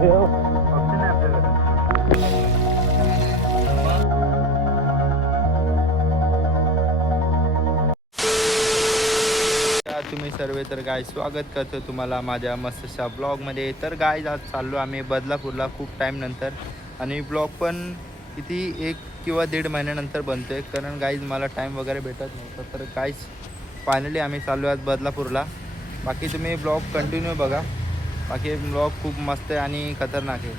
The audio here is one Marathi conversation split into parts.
तुम्ही सर्व तर गाय स्वागत करतो तुम्हाला माझ्या मस्तशा ब्लॉगमध्ये. तर गाय आज चाललो आम्ही बदलापूरला खूप टाईम नंतर, आणि ब्लॉग पण किती 1 किंवा 1.5 महिन्यानंतर बनतोय, कारण गाईज मला टाईम वगैरे भेटत नव्हतं. तर गाईज फायनली आम्ही चाललो आज बदलापूरला. बाकी तुम्ही ब्लॉग कंटिन्यू बघा, बाकी ब्लॉग खूप मस्त आहे आणि खतरनाक आहे.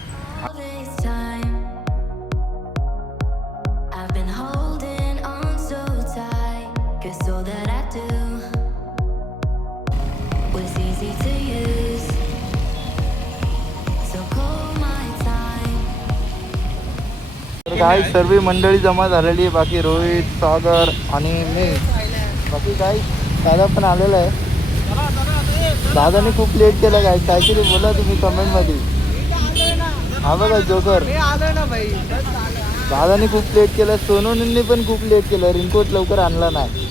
काय सर्व मंडळी जमा झालेली आहे. बाकी रोहित, सागर आणि मी. बाकी काय दादा पण आलेला आहे. दादाने खूप लेट केलं काय, काहीतरी बोला तुम्ही कमेंटमध्ये. हा बघा जोकर, दादाने खूप लेट केलं. सोनूने पण खूप लेट केलं, रिंकोट लवकर आणला नाही.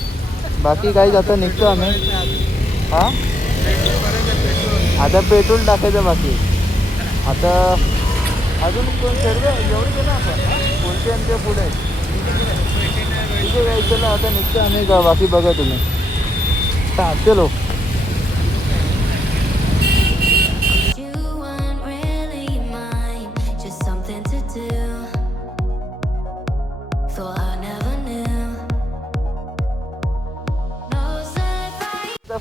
बाकी काही आता निघतो आम्ही. हा आता पेट्रोल टाकायचं बाकी. आता अजून कोण सर्व एवढं केलं आपण कोणते आणि ते पुढे ठीक आहे काय. चला आता निघतो आम्ही का, बाकी बघा तुम्ही. हां चलो.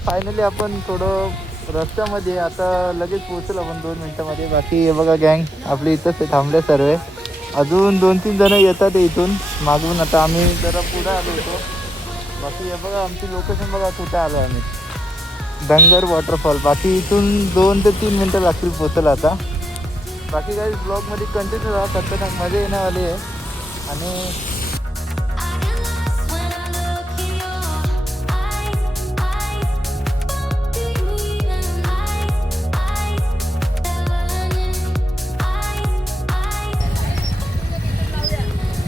फायनली आपण थोडं रस्त्यामध्ये आता लगेच पोहोचलो आपण 2 मिनटामध्ये. बाकी हे बघा गँग आपली इथंच थांबले सर्व. अजून 2-3 जण येतात इथून मागून. आता आम्ही जरा पुढे आलो होतो. बाकी हे बघा आमची लोकेशन बघा कुठे आलो आम्ही, डंगर वॉटरफॉल. बाकी इथून 2 ते 3 मिनटं लागतील पोहोचला आता. बाकी काही ब्लॉगमध्ये कंटिन्यू राहा, खतरनाक मजा येण्यावाली आहे. आणि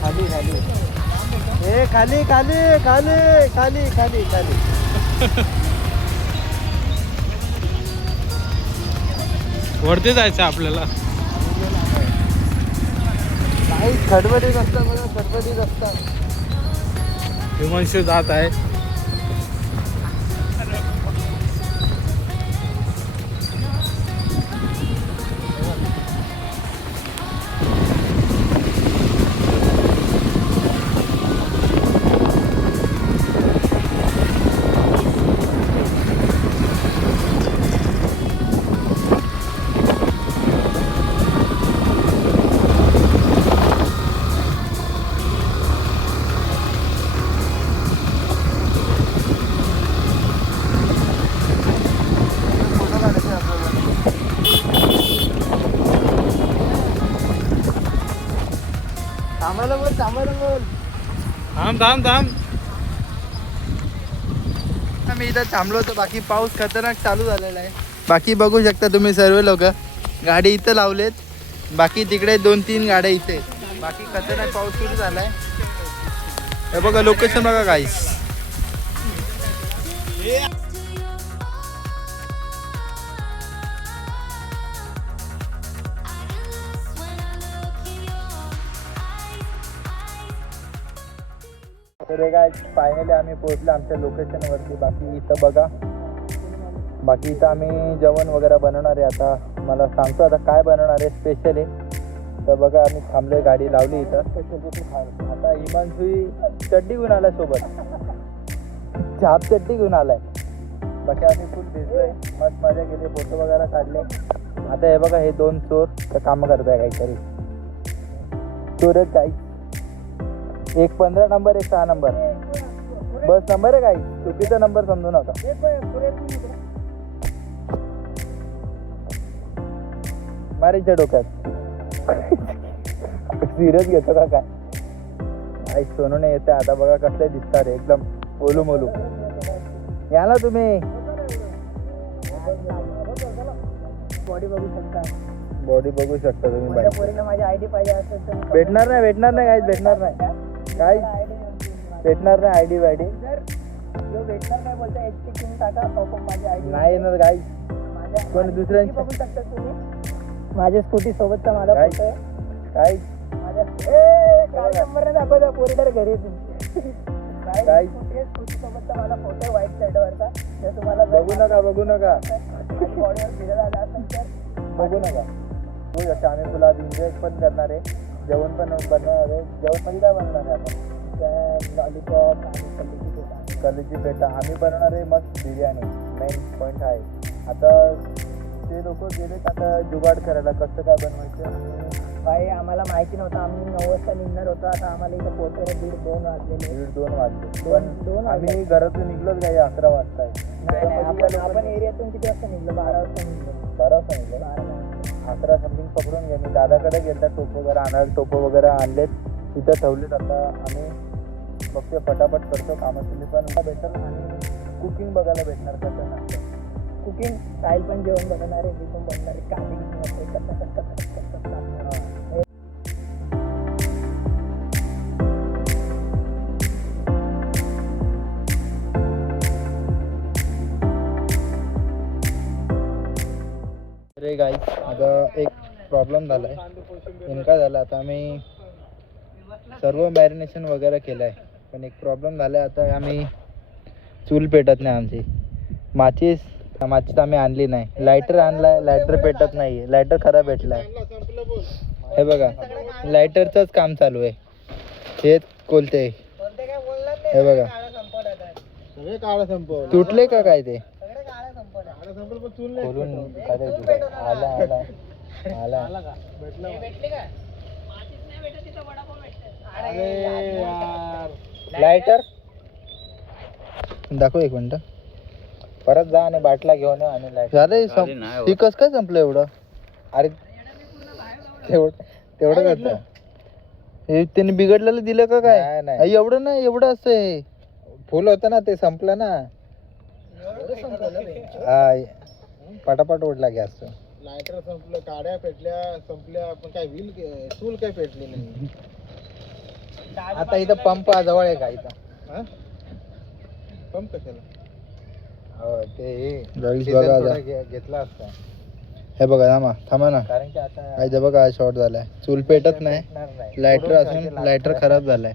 खाली खाली ए खाली खाली खाली खाली खाली खाली वरती जायचं आपल्याला. काही खडबडीत असतात बघा, खडबडीत असतात. हिमांशू जात आहे. थांब थांब थांब. मी इथं थांबलो होतो. बाकी पाऊस खतरनाक चालू झालेला आहे. बाकी बघू शकता तुम्ही सर्व लोक, गाडी इथं लावलेत. बाकी तिकडे 2-3 गाड्या इथे. बाकी खतरनाक पाऊस सुरू झालाय. हे बघा लोकेशन बघा गाईस. तर काय फायनली आम्ही पोहोचलो आमच्या लोकेशनवरती. बाकी इथं बघा, बाकी इथं आम्ही जेवण वगैरे बनवणार आहे. आता मला सांगतो आता काय बनवणार आहे स्पेशली. तर बघा आम्ही थांबले, गाडी लावली इथं. आता हिमांशू चड्डी घेऊन आलाय सोबत, हाफ चड्डी घेऊन आलाय. बाकी आम्ही फुल भिजलोय, मस्त मजा केली, फोटो वगैरे काढले. आता हे बघा हे 2 चोर तर कामं करताय काहीतरी. चोरच काही, एक 15 नंबर, एक 6 नंबर बस नंबर आहे. काही चुकीचा नंबर समजू नका. मारीच्या डोक्यात सिरियस घेतो का काय. आई सोनूने येते आता. बघा कसले दिसतात एकदम ओलू मोलू. या ना तुम्ही, बॉडी बघू शकता. बॉडी बघू शकता तुम्ही. माझी आयडी पाहिजे असेल तर भेटणार नाही, भेटणार नाही काहीच, भेटणार नाही काय, भेटणार नाही आयडी वायडी. भेटणार नाही बोलता HP तुम्ही टाका, माझी आयडी नाही येणार काहीच. पण दुसऱ्यांची बघू शकता तुम्ही. माझ्या स्कूटी सोबतचा माझा काय? फोटो आहे. काय माझ्या गाडी नंबर नाही दाखवता पोरीडर घरी आहे तुमची. काय? स्कूटी सोबतचा माझा फोटो आहे व्हाईट शर्टवरचा. जर तुम्हाला जर बघू नका बघू नका माझ्या बॉडीवर फिरत आला असेल तर बघू नका हो जसं आम्ही तुला एन्जॉय पण करणार आहे, जेवण पण बनवणार आहे. जेवण मध्ये काय बनवणार आहे आपण? लॉलीपॉप आणि कल्लीची पेटा. कलीची पेटा आम्ही बनवणार आहे. मस्त बिर्याणी मेन पॉईंट आहे. आता ते लोक गेलेत आता जुगाड करायला कसं काय बनवायचं. आणि भाई आम्हाला माहिती नव्हतं. आम्ही 9 वाजता निघणार होतो. आता आम्हाला इथं पोहोचायला 1:30-2 वाजलेले. 1:30-2 वाजले दोन पण वाजले. आम्ही घरातून निघलोच नाही. 11 वाजता आहे. नाही नाही, त्याच्यामध्ये आपण एरियातून किती वाजता निघलो? 12 वाजता निघलो. 12 वाजता निघलो. 12 नाही. 11 समथिंग पकडून घ्या. मी दादाकडे गेलता टोप वगैरे आणायला. टोप वगैरे आणलेत तिथं ठेवलेत. आता आम्ही फक्त पटापट करतो कामं. तुम्ही पण भेटेल आणि कुकिंग बघायला भेटणार कसं ना. कुकिंग स्टाईल पण जेवण बनवणार आहे. मी पण बनवणार आहे. कांदे किती अरे गाईस आता एक प्रॉब्लेम झाला आहे. नेमका झाला आता आम्ही सर्व मॅरिनेशन वगैरे केलं आहे पण एक प्रॉब्लेम झाला आहे. आता आम्ही चूल पेटत नाही आमची. माचीस आम्ही आणली नाही. लायटर आणलाय, लायटर पेटत नाही आहे. लायटर खराब भेटला आहे. हे बघा लायटरचंच काम चालू आहे. हे कोलते हे बघा सगळे काळं संपवलं. तुटले का काय ते काळं संपलं पण चूल खोलून काढायचं. आला आला आला अरे यार लायटर दाखव एक मिनिट. परत जा आणि बाटला घेऊन ये आणि लाईट झालं. ती कस काय संपलं एवढं? अरे तेवढं करतं हे त्यांनी बिघडलेलं दिलं का काय? नाही एवढं नाही, एवढं असतं हे फुल होतं ना ते संपलं ना. हा पटापट ओढला गॅस. लायटर संपलं, काड्या पेटल्या संपल्या पण काय व्हील चूल काय पेटली नाही. आता इथं पंप जवळ आहे का इथं? पंप कशाला? ते बघा घेतला असता. हे बघा थांबा ना कारण की आता इथं बघा शॉर्ट झालाय. चूल पेटत नाही. लायटर असून लायटर खराब झालाय.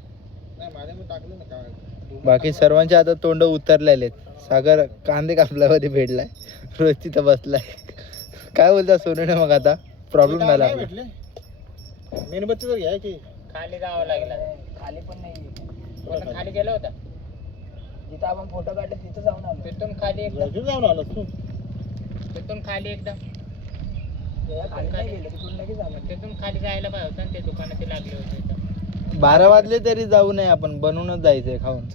नाही माझ्या मी टाकलं ना काय. बाकी सर्वांचे आता तोंड उतरलेले. सागर कांदे कापल्यामध्ये भेटलाय. रोज तिथं बसलाय. काय बोलता सोनूने मग आता प्रॉब्लेम झाला आपला. भेटले मेणबत्ती तर घ्या की. खाली जावं लागलं. खाली पण नाही. खाली गेला होता जिथं आपण फोटो काढले तिथं जाऊन आलो. तिथून खाली एकदम जाऊन आलास तू. तिथून खाली एकदम खाली गेलो. तिथून लगेच आलो. तिथून खाली जायला पाहिजे होतं. ते दुकानात ते लागले होते. 12 वाजले तरी जाऊ नये आपण. बनवूनच जायचंय खाऊन.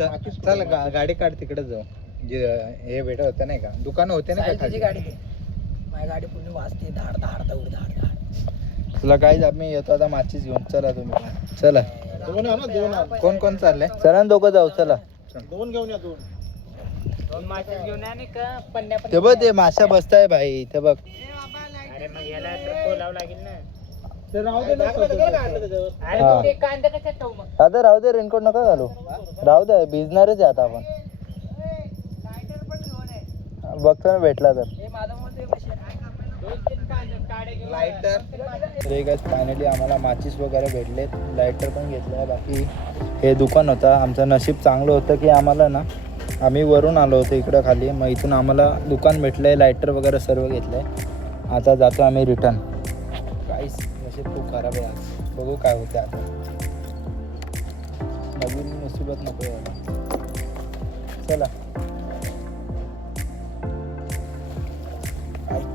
चल गाडी काढ तिकडे जाऊ. जे हे भेटत होतं नाही का दुकान होते ना तुझी गाडी घे. माझी गाडी पूर्ण वाजते. धाड धाड धाड धाड. तुला काय आम्ही येतो आता माचीस घेऊन. चला तुम्ही पण. चला दोन आणा दोन आण. कोण कोण चाललंय? चला दोघं जाऊ. चला दोन घेऊन या दोन. दोन मासे घेऊन आणि का पन्न्या पण ते बघ ते माशा बसताय भाई. ते बघ अरे मग याला तर खोलावं लागेल ना. ते राहू दे ना अरे हा. मग ते कांदा कशात ठेवू मग? दादा राहू दे. रेनकोट नका घालू. राहू दे भिजणारच आहे आता आपण. बघतो ना भेटला तर. लायटर फायनली आम्हाला माचीस वगैरे भेटलेत. लायटर पण घेतलाय. बाकी हे दुकान होता. आमचं नशीब चांगलं होतं की आम्हाला ना आम्ही वरून आलो होतो इकडं खाली. मग इथून आम्हाला दुकान भेटलंय. लायटर वगैरे सर्व घेतलंय. आता जातो आम्ही रिटर्न. काहीच नशीब खूप खराब आहे आज. बघू काय होतं आता. नवीन मुसीबत नको यायला. चला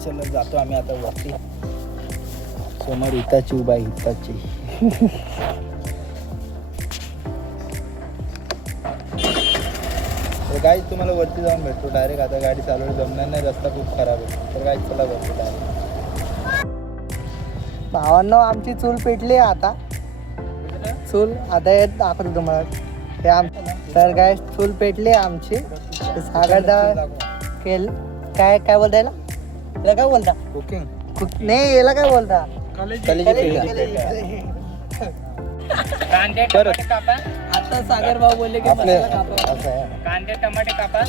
चला जातो आम्ही आता वरती. समोर हिताची उभा आहे. हिताची तर गाईच तुम्हाला वरती जाऊन भेटतो डायरेक्ट. आता गाडी चालवली जमणार नाही. रस्ता खूप खराब आहे. तर गाईच चला वरती डायरेक्ट. भावांनो आमची चूल पेटली आता. चूल आता येत दाखवतो तुम्हाला. हे तर काय चूल पेटली आमची. सागरदा केल काय काय बोलता याला? याला काय बोलता? कुकिंग नाही याला काय बोलता? परत आता सागर भाऊ बोलले की आपले मसाला कापा. असं आहे. कांदे टमाटे कापा.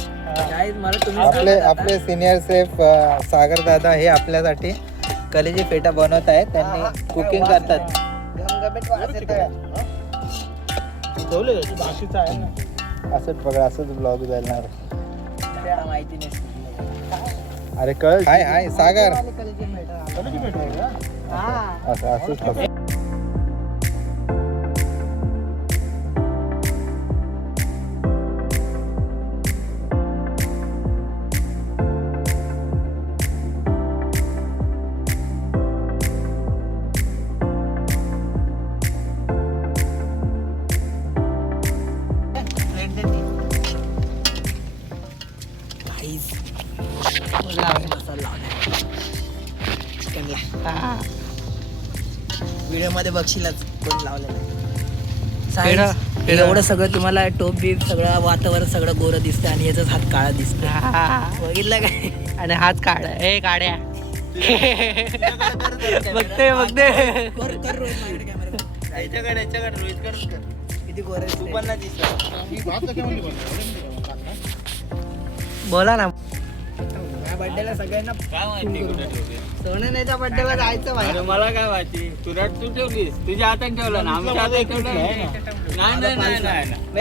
गाईज मला तुम्ही आपले सिनियर सेफ सागर दादा हे आपल्यासाठी कलेजी फेटा बनवत आहेत, त्यांनी कुकिंग करतात. गमगमीत वास येतोय. ठेवले बाकीचं आहे ना. असंच बघा, असंच ब्लॉग जाणार. त्याला माहिती नाही. अरे कळ काय आहे सागर, कलेजी फेटा. कलेजी फेटा आहे का? हा. असंच फक्त. व्हिडिओ मध्ये बघशीलच कोण लावलेलं पेढा, आहे. पेढा. एवढं सगळं तुम्हाला टोप बीप सगळं वातावरण सगळं गोरं दिसतं आणि याचाच हात काळा दिसतो. बघितलं काय? आणि हाच काढ ए काड्या बघते बघते किती गोरे ही भात कशामध्ये बनवली? बोला ना. बर्थडेला सगळ्यांना सोनण्याच्या बर्थडेला जायचं भाई. मला काय माहिती तुला तू ठेवलीस तुझ्या हातात ठेवलं ना आमच्या हातात ठेवलं नाही.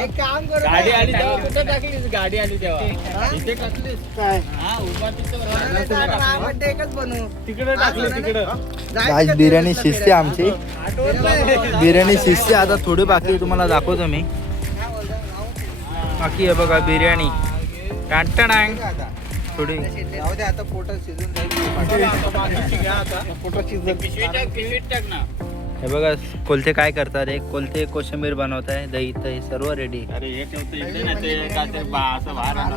एक काम करू गाडी ना. आली तेव्हा कुठं टाकलीस? गाडी आली तेव्हा हा? इथे टाकलीस काय हा उभा तिथं सोन्याचा आपण हा birthday एकच बनवू. तिकडे टाकले तिकडे. जायचं आज का बिर्याणी फिरायला? शिजते आमची. फिरायला? बिर्याणी शिजते आता, थोडी बाकी आहे, तुम्हाला दाखवतो मी. काय बोलतो? नाव? बाकी आहे बघा बिर्याणी. टांटाडांग. थोडी जाऊ दे आता पोटात शिजून जाईल. घ्या आता. फोटो शिजत. पिशवीत टाक ना. हे बघा कोलते काय करतात, एक कोलते कोशिंबीर बनवत आहे, दही तही सर्व रेडी. अरे हे ठेवतो इथे ना ते काय ते असं बाहेर आणलं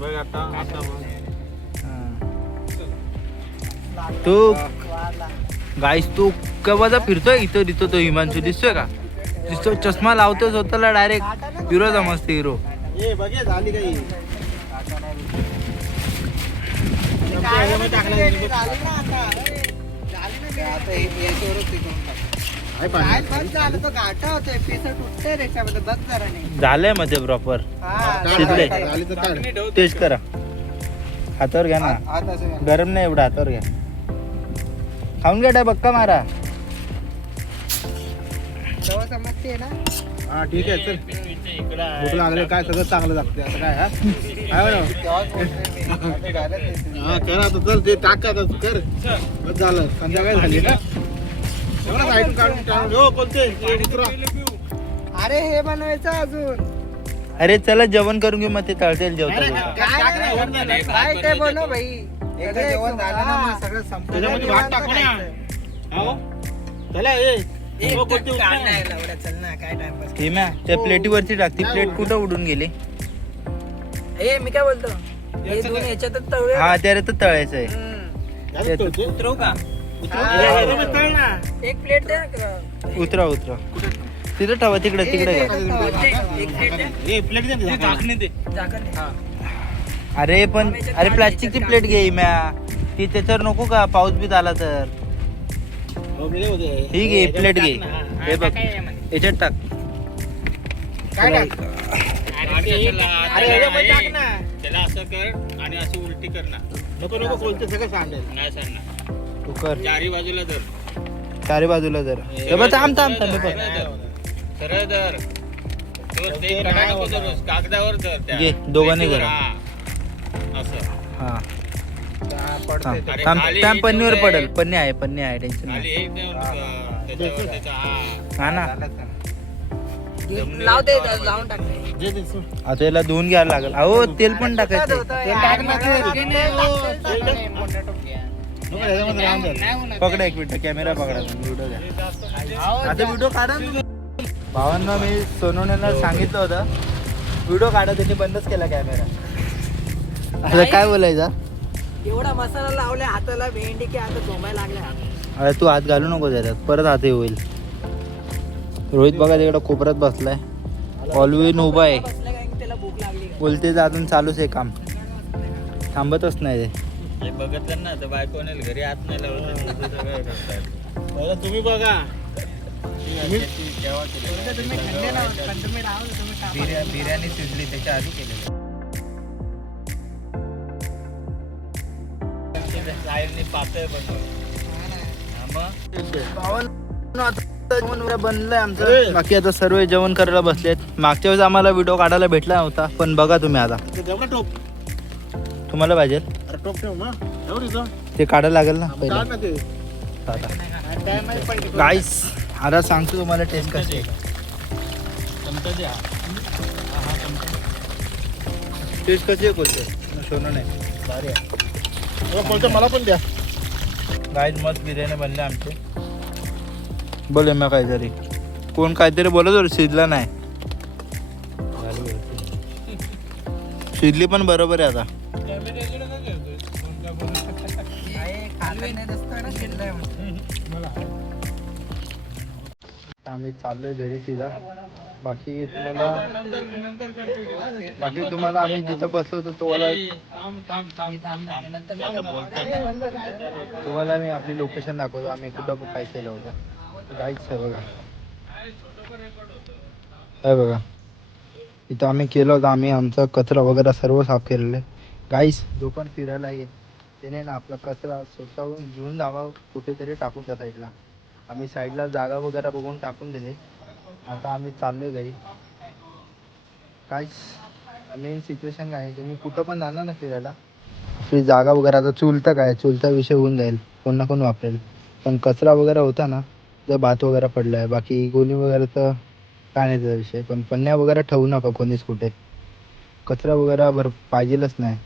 बघ आता तू गाईस तू केव्हाचा फिरतोय इथं तिथं, तो हिमांशू दिसतोय का? दिसतो, चष्मा लावतो स्वतःला डायरेक्ट हिरो समजते, हिरो. ये बघे झाली काही. काय झाली ना आता? झाली ना ते? आता हे याच्यावरच ते करून टाक. आहे काय पाणी. बघ झालं तो घाटा होतोय, पिसं तुटतंय त्याच्यामध्ये, बघ जरा नाही. झालंय मध्ये प्रॉपर. हा, शिजले. झाली तर काढ. टेस्ट करा, हातावर घ्या ना, हात असं घ्या. गरम नाही एवढं, हातावर घ्या. खाऊन घ्या, बक्का मारा. तेव्हा समजते ना. हा ठीक आहे चल. इकडं भूक लागले काय सगळं चांगलं लागते आता काय. हा काय बरं? तेव्हाच बोलतोय मी. आता झालं ते. हा कर आता चल ते टाक आता तू कर. बस झालं संध्याकाळी झाली ना. एवढं साईडून काढून हो कोणते हे उतरा. अरे हे बनवायचं अजून. अरे चला जेवण करून घेऊ, मग ते तळतेल जेवता नाही, जेवता. काय नाही, काय ते बनव भाई. एकदा जेवण झालं ना मग सगळं संपलं. त्याच्यामध्ये भात टाकू ना. हो चला ये. हो, कोणते उतरा. चल ना, काय टाइमपास. हिम्या, त्या प्लेटीवरती टाक, ती प्लेट कुठं उडून गेली? ए मी काय बोलतो, हे दोन याच्यातच तळूया. हा त्याला तर तळायचं आहे. याला तळते. उतरवू का? तळ ना. एक प्लेट द्या ना. उतरा उतरा, तिथं ठेवा, तिकडे तिकडे घ्या. एक प्लेट द्या. हे प्लेट दे ना. टाकणे ते झाकण द्या. अरे पण, अरे प्लास्टिकची प्लेट घे हिम्या, ती त्याच्यावर नको का, पाऊस बी आला तर. हो, मी देऊ दे. ही घे प्लेट घे, हे बघ याच्यात टाक. काय टाक? अरे ह्याच्यामध्ये टाक ना. त्याला असं कर आणि असं उलटी कर ना. नको नको कोणते सगळं सांडेल. नाही सांगणार तू कर, चारी बाजूला धर. चारी बाजूला जर हे बघ, थांब थांब थांब, हे बघ. सरळ धर. तो ते कडा नको धरूस, कागदावर धर त्या. घे, दोघांनी पेटीवर, धरा. हा. असं हा पडते थांब अरे थांब खाली थांब, पन्नीवर इथून पडेल, पन्नी आहे टेन्शन खाली नाही. एक देऊन, त्याच्यावर त्याचा हा. हा ना, लाव ते, लावून टाक. जे ते सु- आता याला धुवून घ्यायला लागेल. अहो तेल पण टाकायचं. नको याच्यामध्ये राहून द्या. पकडा एक मिनिट, कॅमेरा पकडा, व्हिडिओ घ्या. आता व्हिडिओ काढा ना. भावांना मी सोनवण्याला सांगितलं होतं व्हिडिओ काढा, त्यांनी बंदच केला कॅमेरा. आता काय बोलायचा? एवढा मसाला लावलाय हाताला, भेंडी की आता झोमायला लागल्या. अरे तू हात घालू नको त्याच्यात, परत हात हे होईल. रोहित बघा तिकडं कोपऱ्यात बसलाय, ऑलवेन उभा आहे. बसल्या काय की त्याला भूक लागली काय? बोलते अजून चालूच आहे काम, थांबतच नाही ते. हे बघत ना तर बायकोने घरी हात नाही लावत आणि तुझं सगळं करतात. पहिलं तुम्ही बघा. तुम्ही खंडे लावा, तुम्ही राहू दे, तुम्ही कापा. बिर्याणी शिजली त्याच्या आधी केलेलं. साहेबने पातळ बनवलं बनलंय आमचं. बाकी आता सर्व जेवण करायला बसलेत. मागच्या वेळेस आम्हाला व्हिडिओ काढायला भेटला नव्हता, पण बघा तुम्ही आता तेवढा टोप. तुम्हाला पाहिजे अरे टोप ठेव ना. एवढं इथं. ते काढायला लागेल ना काढ पहिला. ना ते. काय माहिती पाहिजे. गाईस आता सांगतो तुम्हाला टेस्ट कशी आहे. टेस्ट कशी आहे बोलते सोनं नाही भारी आहे. कोणतं मला पण द्या. गाईज मस्त बिर्याणी बनले आमचे. बोले मग काहीतरी कोण काहीतरी बोलत होतं शिजला नाही. शिजली पण बरोबर आहे आता. आम्ही चाललोय घरी सीधा. बाकी तुम्हाला आम्ही जिथं बसलो होतो तुम्हाला मी आपली लोकेशन दाखवतो. आम्ही कुठं काय केलं होतं. गाईच आहे बघा. आहे बघा इथं आम्ही केलं होतं. आम्ही आमचा कचरा वगैरे सर्व साफ केलेलं आहे. गाईस जो पण फिरायला येईल त्याने ना आपला कचरा स्वतःहून घेऊन जावा कुठेतरी टाकून त्या साईडला. आम्ही साईडला जागा वगैरे बघून टाकून दिले. आता आम्ही चाललोय घरी. काहीच मेन सिच्युएशन काय आहे, तुम्ही कुठं पण जाणार ना फिरायला आपली जागा वगैरे आता चुलतं काय चुलता विषय होऊन जाईल. कोण ना कोण वापरेल. पण कचरा वगैरे होता ना जर भात वगैरे पडला आहे बाकी गोणी वगैरे तर काय नाही त्याचा विषय. पण पन्न्या वगैरे ठेवू नका कोणीच कुठे. कचरा वगैरे पाहिजेलच नाही.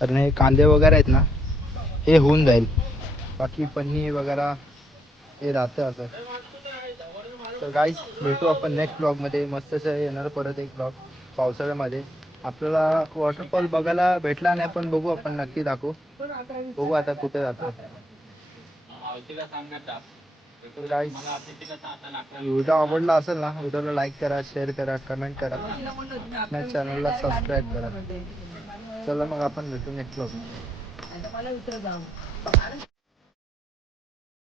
कारण हे कांदे वगैरे आहेत ना हे होऊन जाईल. बाकी पन्नी वगैरे हे राहतं असं. तर गाईस भेटू आपण नेक्स्ट ब्लॉगमध्ये. मस्तच येणार परत एक ब्लॉग पावसाळ्यामध्ये. आपल्याला वॉटरफॉल बघायला भेटला नाही पण बघू आपण नक्की दाखवू. बघू आता कुठे जातो. गाईस व्हिडिओ आवडला असेल ना व्हिडिओला लाईक करा, शेअर करा, कमेंट करा. आपल्या चॅनलला सबस्क्राईब करा. चला मग आपण भेटू नेक्स्ट ब्लॉग.